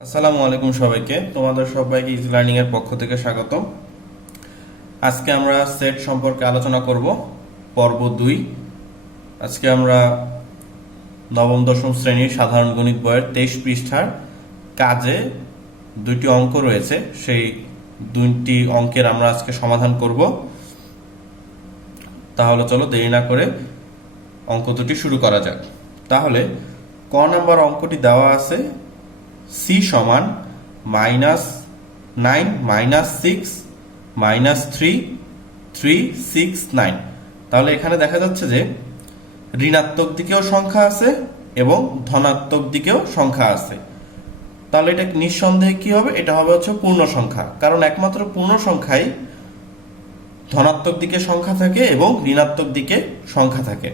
আসসালামু আলাইকুম সবাইকে। তোমাদের সবাইকে ইজি লার্নিং এর পক্ষ থেকে স্বাগত। আজকে আমরা সেট সম্পর্কে আলোচনা করব, পর্ব 2। আজকে আমরা নবম দশম শ্রেণীর সাধারণ গণিত বইয়ের 23 পৃষ্ঠার কাজে দুইটি অঙ্ক রয়েছে, সেই দুইটি অঙ্কের আমরা আজকে সমাধান করব। তাহলে চলো দেরি না করে অঙ্ক দুটি শুরু করা যাক। তাহলে ক নাম্বার অঙ্কটি দেওয়া আছে c সমান -9 -6 -3 3 6 9। তাহলে এখানে দেখা যাচ্ছে যে ঋণাত্মক দিকেও সংখ্যা আছে এবং ধনাত্মক দিকেও সংখ্যা আছে। তাহলে এটা নিঃসন্দেহে কি হবে? এটা হবে হচ্ছে পূর্ণ সংখ্যা, কারণ একমাত্র পূর্ণ সংখ্যায় ধনাত্মক দিকে সংখ্যা থাকে এবং ঋণাত্মক দিকে সংখ্যা থাকে।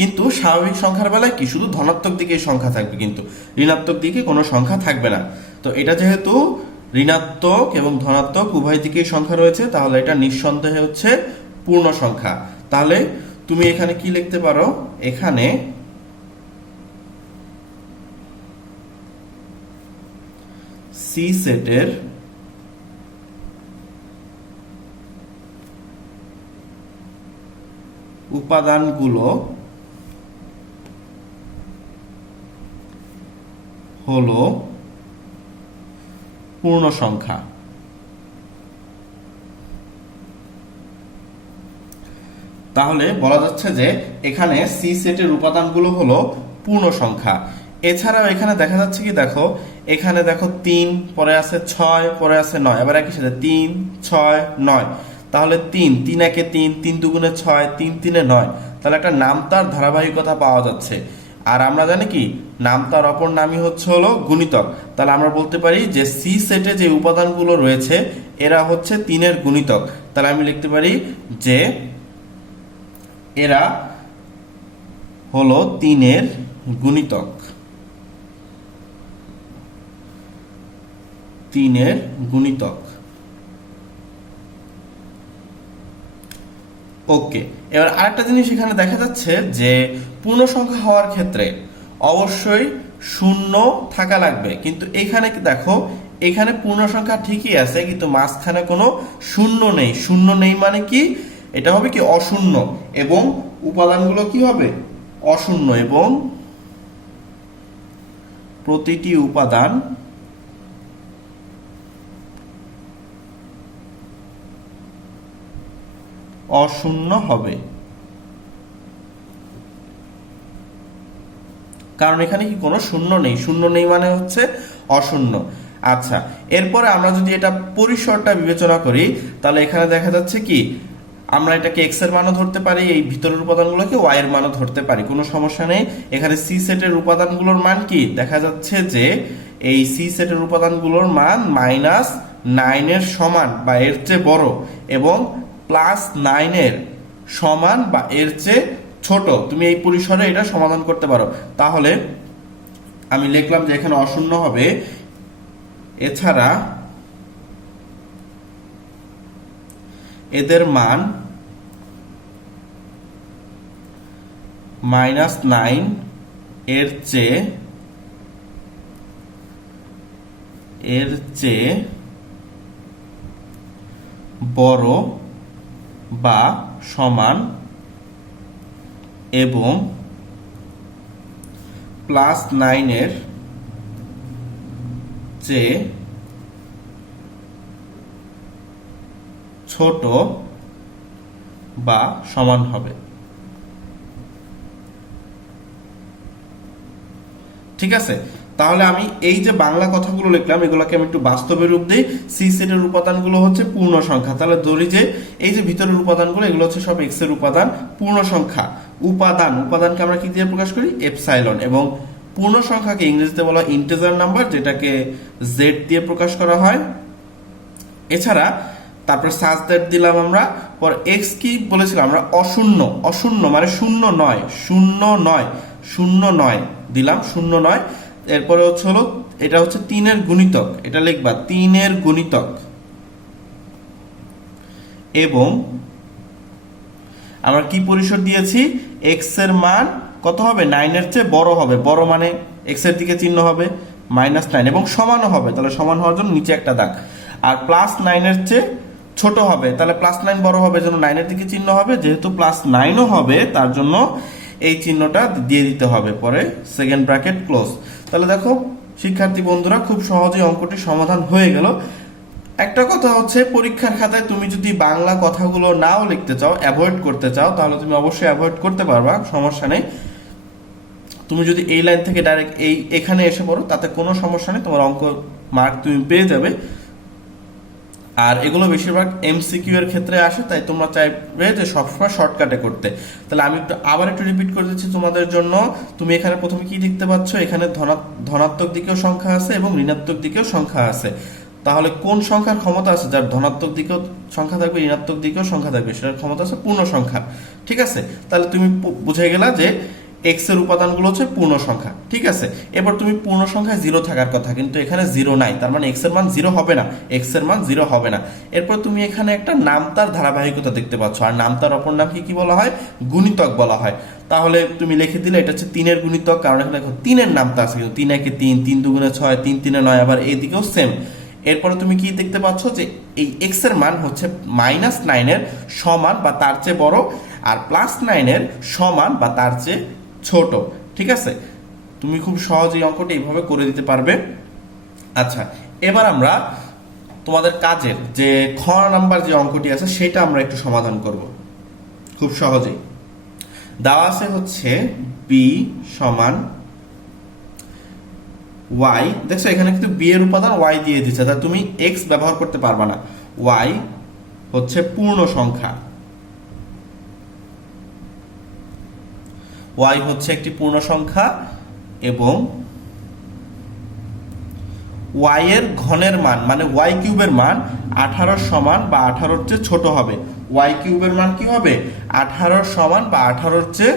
কিন্তু স্বাভাবিক সংখ্যার বেলায় কি শুধু ধনাত্মক দিকে সংখ্যা থাকবে, কিন্তু ঋণাত্মক দিকে কোনো সংখ্যা থাকবে না। তো এটা যেহেতু ঋণাত্মক এবং ধনাত্মক উভয় দিকেই সংখ্যা রয়েছে, তাহলে এটা নিঃসন্দেহে হচ্ছে পূর্ণ সংখ্যা। তাহলে তুমি এখানে কি লিখতে পারো? এখানে সি সেটের উপাদানগুলো হলো পূর্ণ সংখ্যা। তাহলে বলা যাচ্ছে যে এখানে সি সেটের উপাদানগুলো হলো পূর্ণ সংখ্যা। এছাড়াও এখানে দেখা যাচ্ছে কি, দেখো এখানে দেখো 3, পরে আছে 6, পরে আছে 9, এবার একই সাথে 3 6 9। তাহলে 3 3 একে 3, 3 দুগুণে 6, 3 3 9। তাহলে একটা নামতার ধারাবাহিকতা পাওয়া যাচ্ছে। আর আমরা জানি কি, নামতার অপর নামই হচ্ছে হলো গুণিতক। তাহলে আমরা বলতে পারি যে সি সেটে যে উপাদানগুলো রয়েছে এরা হচ্ছে 3-এর গুণিতক। তাহলে আমি লিখতে পারি যে এরা হলো 3-এর গুণিতক। 3-এর গুণিতক। ওকে, এবার আরেকটা জিনিস এখানে দেখা যাচ্ছে যে পূর্ণ সংখ্যা হওয়ার ক্ষেত্রে অবশ্যই শূন্য থাকা লাগবে, কিন্তু এখানে দেখো এখানে পূর্ণ সংখ্যা ঠিকই আছে, কিন্তু মাঝখানে কোনো শূন্য নেই। শূন্য নেই মানে কি, এটা হবে কি অশূন্য, এবং উপাদানগুলো কি হবে অশূন্য, এবং প্রতিটি উপাদান অশূন্য হবে, কারণ এখানে কি কোনো শূন্য নেই। শূন্য নেই মানে হচ্ছে অশূন্য। আচ্ছা, এরপরে আমরা যদি এটা পরিসরটা বিবেচনা করি, তাহলে এখানে দেখা যাচ্ছে কি আমরা এটাকে এক্স এর মানও ধরতে পারি, এই ভিতরের উপাদানগুলোকে ওয়াই এর মানও ধরতে পারি, কোনো সমস্যা নেই। এখানে সি সেটের উপাদানগুলোর মান কি দেখা যাচ্ছে যে এই সি সেটের উপাদানগুলোর মান -9 এর সমান বা এর চেয়ে বড়, এবং +9 এর সমান বা এর চেয়ে ছোট। তুমি এই পরিসরে এটা সমাধান করতে পারো। তাহলে আমি লিখলাম যে এখানে অশূন্য হবে। এছাড়া এদের মান -9 এর চেয়ে বড় বা সমান, এবং +9 এর চেয়ে ছোট বা সমান হবে। ঠিক আছে, তাহলে আমি এই যে বাংলা কথাগুলো লিখলাম এগুলোকে আমি একটু বাস্তবে রূপ দিই। সি সেটের উপাদানগুলো হচ্ছে পূর্ণ সংখ্যা। তাহলে ধরি যে এই যে ভিতরের উপাদানগুলো এগুলো হচ্ছে সব এক্স এর উপাদান। পূর্ণ সংখ্যা উপাদানকে আমরা কি দিয়ে প্রকাশ করি? এপসাইলন। এবং পূর্ণ সংখ্যাকে ইংরেজিতে বলা হয় ইন্টিজার নাম্বার, যেটাকে জেড দিয়ে প্রকাশ করা হয়। এছাড়া তারপর সাজ দ্যাট দিলাম আমরা। পর এক্স কি বলেছিলাম আমরা? অশূন্য। অশূন্য মানে শূন্য নয়, শূন্য নয়, শূন্য নয় দিলাম, শূন্য নয়। এরপরে হচ্ছে হলো এটা হচ্ছে 3-এর গুণিতক, এটা লিখবা 3-এর গুণিতক। এবং আমরা কি পরিসর দিয়েছি? এক্স এর মান কত হবে? 9 এর চেয়ে বড় হবে। বড় মানে এক্স এর দিকে চিহ্ন হবে, -9 এবং সমানও হবে, তাহলে সমান হওয়ার জন্য নিচে একটা দাগ। আর +9 চেয়ে ছোট হবে, তাহলে +9 বড় হবে, জন্য 9 দিকে চিহ্ন হবে, যেহেতু +9ও হবে তার জন্য এই চিহ্নটা দিয়ে দিতে হবে, পরে সেকেন্ড ব্র্যাকেট ক্লোজ। তাহলে দেখো শিক্ষার্থী বন্ধুরা, খুব সহজেই অঙ্কটি সমাধান হয়ে গেল। একটা কথা হচ্ছে, পরীক্ষার খাতায় তুমি যদি বাংলা কথাগুলো নাও লিখতে চাও, অ্যাভয়েড করতে চাও, তাহলে তুমি অবশ্যই অ্যাভয়েড করতে পারবা, সমস্যা নেই। তুমি যদি এই লাইন থেকে ডাইরেক্ট এখানে এসে পড়ো, তাতে কোনো সমস্যা নেই, তোমার অঙ্ক মার্ক তুমি পেয়ে যাবে। আর এগুলো বেশিরভাগ এমসিকিউ এর ক্ষেত্রে আসে, তাই তোমরা চাইবে যে সবসময় শর্টকাটে করতে। তাহলে আমি আবার একটু রিপিট করে দিচ্ছি তোমাদের জন্য। তুমি এখানে প্রথমে কি দেখতে পাচ্ছ, এখানে ধনাত্মক দিকেও সংখ্যা আছে এবং ঋণাত্মক দিকেও সংখ্যা আছে। তাহলে কোন সংখ্যার ক্ষমতা আছে যার ধনাত্মক দিকেও সংখ্যা থাকবে, ঋণাত্মক দিকেও সংখ্যা থাকবে, সেটার ক্ষমতা আছে পূর্ণ সংখ্যা। ঠিক আছে, তাহলে তুমি বুঝে গেলা যে এক্স এর উপাদানগুলো হচ্ছে পূর্ণ সংখ্যা। ঠিক আছে, এবার তুমি পূর্ণ সংখ্যায় 0 থাকার কথা, কিন্তু এখানে 0 নাই, তার মানে এক্স এর মান 0 হবে না, এক্স এর মান 0 হবে না। এরপর তুমি এখানে একটা নামতার ধারাবাহিকতা দেখতে পাচ্ছ, আর নামতার অপর নাম কি বলা হয়, গুণিতক বলা হয়। তাহলে তুমি লিখে দিলে এটা হচ্ছে 3 এর গুণিতক, কারণ এখানে দেখো 3 এর নামতা আছে, কিন্তু 3 একে 3, 3 দুগুণে 6, 3 3 9, আবার এইদিকেও সেম। এরপরে তুমি কি দেখতে পাচ্ছ যে এই এক্স এর মান হচ্ছে -9 এর সমান বা তার চেয়ে বড়, আর +9 এর সমান বা তার চেয়ে ছোট। ঠিক আছে, তুমি খুব সহজেই অঙ্কটি এইভাবে করে দিতে পারবে। আচ্ছা, এবার আমরা তোমাদের কাজের যে খ নাম্বার যে অঙ্কটি আছে সেটা আমরা একটু সমাধান করব খুব সহজেই। দেওয়া আছে হচ্ছে b সমান y, দেখছো এখানে কিন্তু b এর উপাদান y দিয়ে দিচ্ছে, তাহলে তুমি x ব্যবহার করতে পারবা না। y হচ্ছে পূর্ণ সংখ্যা, y হচ্ছে একটি পূর্ণ সংখ্যা এবং y এর ঘনের মান মানে y কিউবের মান 18 সমান বা 18 চেয়ে ছোট হবে। y কিউবের মান কি হবে, 18 সমান বা 18 চেয়ে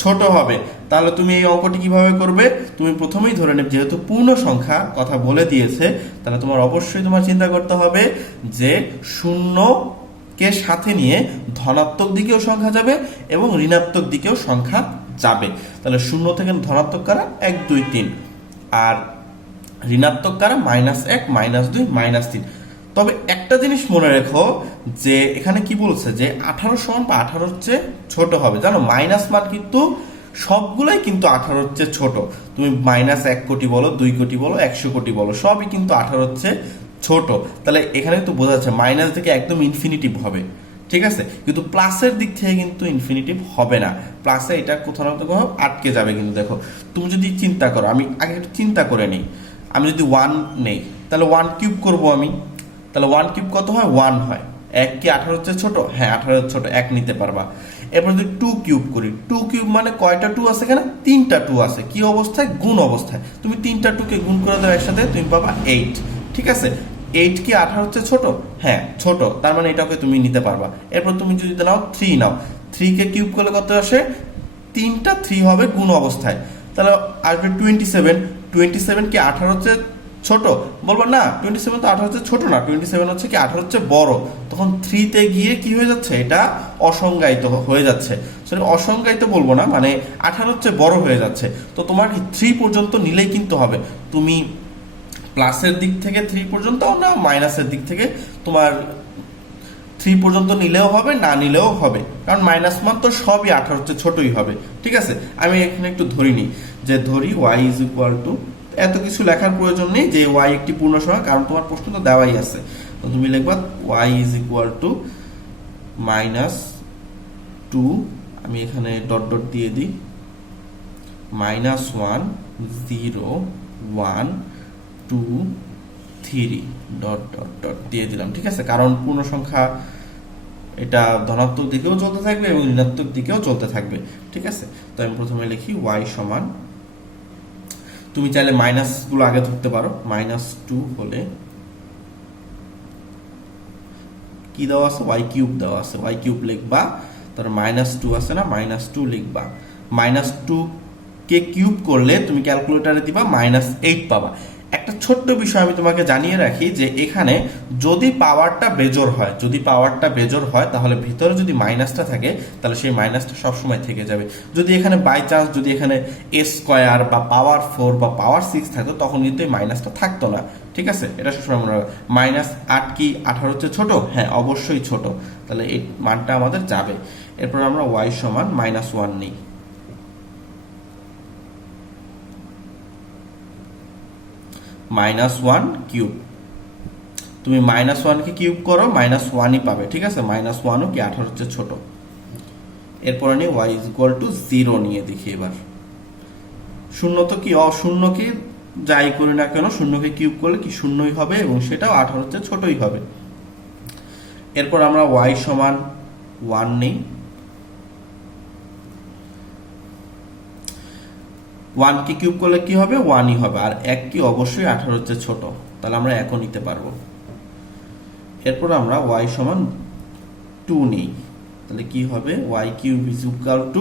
ছোট হবে। তাহলে তুমি এই অঙ্কটি কিভাবে করবে, তুমি প্রথমেই ধরে নেবে যেহেতু পূর্ণ সংখ্যা কথা বলে দিয়েছে, তাহলে তোমার অবশ্যই তোমার চিন্তা করতে হবে যে 0 কে সাথে নিয়ে ধনাত্মক দিকেও সংখ্যা যাবে এবং ঋণাত্মক দিকেও সংখ্যা যাবে। তাহলে 0 থেকে ধনাত্মক কারা 1 2 3, আর ঋণাত্মক কারা -1 -2 -3। তবে একটা জিনিস মনে রেখো যে এখানে কি বলছে যে 18 সমান বা 18 চেয়ে ছোট হবে। জানো মাইনাস মান কিন্তু সবগুলাই কিন্তু 18 চেয়ে ছোট। তুমি -1 কোটি বলো, 2 কোটি বলো, 100 কোটি বলো, সবই কিন্তু 18 চেয়ে ছোট। তাহলে এখানে কিন্তু বোঝা যাচ্ছে মাইনাস থেকে একদম ইনফিনিটিভ হবে। ঠিক আছে, কিন্তু প্লাসের দিক থেকে কিন্তু ইনফিনিটিভ হবে না, প্লাসে এটা কোথাও না কোথাও আটকে যাবে। কিন্তু দেখো তুমি যদি চিন্তা করো, আমি আগে একটু চিন্তা করে নিই, আমি যদি 1 নেই তাহলে 1 কিউব করব আমি, তাহলে 1 কিউব কত হয়, 1 হয়। 1 কি 18 চেয়ে ছোট, হ্যাঁ 18 ছোট, 1 নিতে পারবা। এরপর যদি 2 কিউব করি, 2 কিউব মানে কয়টা 2 আছে এখানে, 3টা 2 আছে, কি অবস্থায়, গুণ অবস্থায়। তুমি 3টা 2 কে গুণ করে দাও একসাথে, তুমি পাবা 8। ঠিক আছে, 8 কি 18 চেয়ে ছোট, হ্যাঁ ছোট, তার মানে এটাকে তুমি নিতে পারবা। এরপর তুমি যদি নাও 3 নাও, 3 কে কিউব করলে কত আসে, 3টা 3 হবে গুণ অবস্থায়, তাহলে আসবে 27। 27 কি 18 চেয়ে ছোট, বলবো না 27 তো 18 চেয়ে ছোট না, 27 হচ্ছে কি 18 চেয়ে বড়। তখন 3 তে গিয়ে কি হয়ে যাচ্ছে, এটা অসংজ্ঞায়িত হয়ে যাচ্ছে। সেটা অসংজ্ঞায়িত বলবো না, মানে 18 চেয়ে বড় হয়ে যাচ্ছে। তো তোমার 3 পর্যন্ত নিলেই কিন্তু হবে, তুমি প্লাসের দিক থেকে 3 পর্যন্ত না মাইনাসের দিক থেকে তোমার 3 পর্যন্ত নিলেও হবে, না নিলেও হবে, কারণ মাইনাস মান তো সবই 18 চেয়ে ছোটই হবে। ঠিক আছে, আমি এখানে একটু ধরি নি, যে ধরি y ইজ ইকুয়াল টু, এত কিছু লেখার প্রয়োজন নেই যে y একটি পূর্ণ সংখ্যা, কারণ তোমার প্রশ্ন তো দেওয়াই আছে। তো তুমি লিখবা y ইজ ইকুয়াল টু -2, আমি এখানে ডট ডট দিয়ে দিই, -1 0 1 2 3 ডট ডট ডট দিয়ে দিলাম। ঠিক আছে, কারণ পূর্ণ সংখ্যা এটা ধনাত্মক দিকেও চলতে থাকবে এবং ঋণাত্মক দিকেও চলতে থাকবে। ঠিক আছে, তো আমি প্রথমে লিখি y সমান, তুমি চাইলে মাইনাস গুলো আগে ধরতে পারো, -2 হলে কি দেওয়া আছে, y কিউব দেওয়া আছে, y কিউব লিখবা, তার -2 আছে না, -2 লিখবা। -2 কে কিউব করলে তুমি ক্যালকুলেটরে দিবা -8 পাবা। একটা ছোট্ট বিষয় আমি তোমাকে জানিয়ে রাখি যে এখানে যদি পাওয়ারটা বেজোর হয় তাহলে ভিতরে যদি মাইনাসটা থাকে তাহলে সেই মাইনাসটা সবসময় থেকে যাবে। যদি এখানে বাই চান্স যদি এখানে এ স্কোয়ার বা পাওয়ার 4 বা পাওয়ার 6 থাকতো তখন কিন্তু এই মাইনাসটা থাকতো না। ঠিক আছে, এটা সবসময় মনে রাখবে। -8 কি 18 হচ্ছে ছোট? হ্যাঁ, অবশ্যই ছোট। তাহলে এই মানটা আমাদের যাবে। এরপর আমরা y সমান -1 নিই। -1 কিউব, তুমি -1 কে কিউব করো -1ই পাবে। ঠিক আছে, -1ও কি 18 হচ্ছে ছোট। এরপরে নিয়ে y = 0 নিয়ে দেখি। এবার শূন্য তো কি অশূন্যকে যাই করি না কেন শূন্যকে কিউব করলে কি শূন্যই হবে এবং সেটাও 18 হচ্ছে ছোটই হবে। এরপর আমরা y সমান 1 নেই। 1 কে কিউব করলে কি হবে? 1ই হবে। আর 1 কি অবশ্যই 18 হচ্ছে ছোট, তাহলে আমরা 1ও নিতে পারবো। এরপর আমরা y সমান 2 নিই। তাহলে কি হবে? y cube =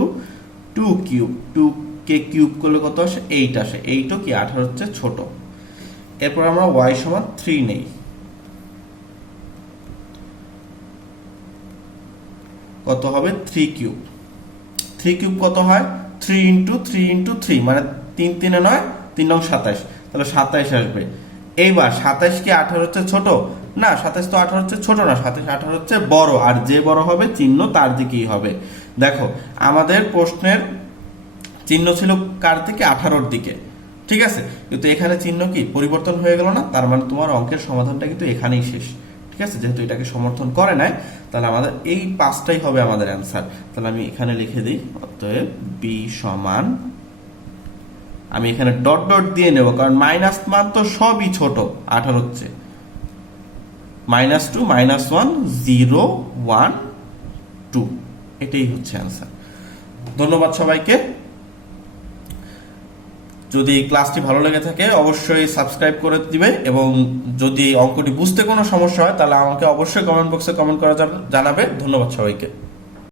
2 cube. 2 K cube করলে কত আসে? 8 আসে। 8ও কি 18 হচ্ছে ছোট। এরপর আমরা y সমান 3 নেই। কত হবে? 3 কিউব। 3 কিউব কত হয়? 3 × 3 × 3 মানে 3 3 এ 9, 3 9 27, তাহলে 27 আসবে। এইবার 27 কি 18 হচ্ছে ছোট? না, 27 তো 18 হচ্ছে ছোট না, 27 18 হচ্ছে বড়। আর যে বড় হবে চিহ্ন তার দিকেই হবে। দেখো আমাদের প্রশ্নের চিহ্ন ছিল কার দিকে? 18-র দিকে। ঠিক আছে, কিন্তু এখানে চিহ্ন কি পরিবর্তন হয়ে গেল না? তার মানে তোমার অঙ্কের সমাধানটা কিন্তু এখানেই শেষ। ঠিক আছে, যেহেতু এটাকে সমর্থন করে নাই তাহলে আমাদের এই 5টাই হবে আমাদের অ্যান্সার। তাহলে আমি এখানে লিখে দিই, অতএব বি সমান, আমি এখানে ডট ডট দিয়ে নেব কারণ মাইনাস মান তো সবই ছোট 18 হচ্ছে, -2 -1 0 1 2, এটাই হচ্ছে অ্যান্সার। ধন্যবাদ সবাইকে। যদি ক্লাসটি ভালো লেগে থাকে অবশ্যই সাবস্ক্রাইব করে দিবে এবং যদি অঙ্কটি বুঝতে কোনো সমস্যা হয় তাহলে আমাকে অবশ্যই কমেন্ট বক্সে কমেন্ট করে জানাবে। ধন্যবাদ সবাইকে।